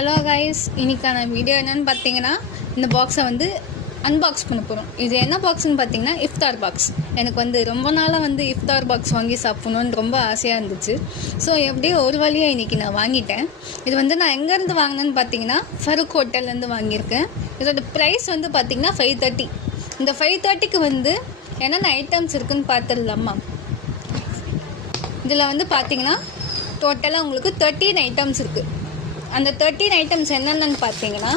Hello guys, இன்றைக்கான video என்னென்னு பார்த்தீங்கன்னா இந்த பாக்ஸை வந்து அன்பாக்ஸ் பண்ண போகிறோம். இது என்ன பாக்ஸ்னு பார்த்தீங்கன்னா இஃப்தார் பாக்ஸ். எனக்கு ரொம்ப நாளாக இஃப்தார் பாக்ஸ் வாங்கி சாப்பிடணுன்னு ரொம்ப ஆசையாக இருந்துச்சு. ஸோ எப்படியோ ஒரு வழியாக இன்றைக்கி நான் வாங்கிட்டேன். இது நான் எங்கேருந்து வாங்கினேன்னு பார்த்தீங்கன்னா ஃபருக் ஹோட்டல்லேருந்து வாங்கியிருக்கேன். இதோட ப்ரைஸ் பார்த்தீங்கன்னா 530. இந்த 530க்கு என்னென்ன ஐட்டம்ஸ் இருக்குதுன்னு பார்த்துடலாமா? இதில் பார்த்தீங்கன்னா டோட்டலாக உங்களுக்கு 13 ஐட்டம்ஸ் இருக்குது. அந்த 13 ஐட்டம்ஸ் என்னென்னு பார்த்தீங்கன்னா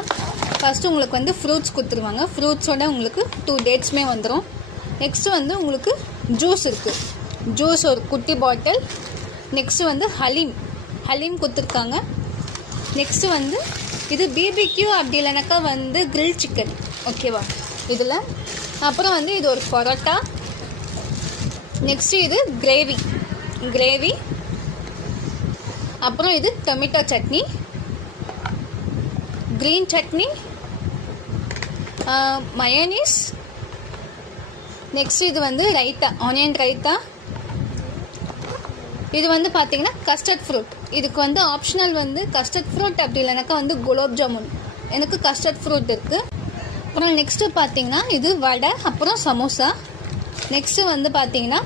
ஃபஸ்ட்டு உங்களுக்கு ஃப்ரூட்ஸ் கொடுத்துருவாங்க. ஃப்ரூட்ஸோட உங்களுக்கு 2 டேட்ஸுமே வந்துடும். நெக்ஸ்ட்டு உங்களுக்கு ஜூஸ் இருக்குது. ஜூஸ் ஒரு குட்டி பாட்டில். நெக்ஸ்ட்டு ஹலீம் கொடுத்துருக்காங்க. நெக்ஸ்ட்டு இது பிபிக்யூ அப்படி இல்லைனாக்கா கிரில் சிக்கன், ஓகேவா? இதில் அப்புறம் இது ஒரு பரோட்டா. நெக்ஸ்ட்டு இது கிரேவி. அப்புறம் இது tomato chutney, green chutney, mayonnaise. Next இது ரைத்தா, ஆனியன் ரைத்தா. இது பார்த்தீங்கன்னா கஸ்டர்ட் ஃப்ரூட். இதுக்கு ஆப்ஷனல் கஸ்டர்ட் ஃப்ரூட் அப்படி இல்லைனாக்கா குலாப் ஜாமுன். எனக்கு கஸ்டர்ட் ஃப்ரூட் இருக்குது. அப்புறம் நெக்ஸ்ட்டு பார்த்தீங்கன்னா இது வடை, அப்புறம் சமோசா. நெக்ஸ்ட்டு பார்த்தீங்கன்னா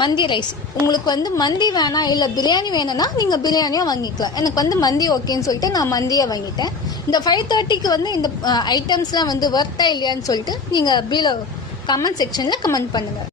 மந்தி ரைஸ். உங்களுக்கு மந்தி வேணாம் இல்லை பிரியாணி வேணும்னா நீங்கள் பிரியாணியாக வாங்கிக்கலாம். எனக்கு மந்தி ஓகேன்னு சொல்லிட்டு நான் மந்தியை வாங்கிட்டேன். இந்த 530க்கு இந்த ஐட்டம்ஸ்லாம் ஒர்த்தா இல்லையான்னு சொல்லிட்டு நீங்கள் கீழே கமெண்ட் செக்ஷனில் கமெண்ட் பண்ணுங்கள்.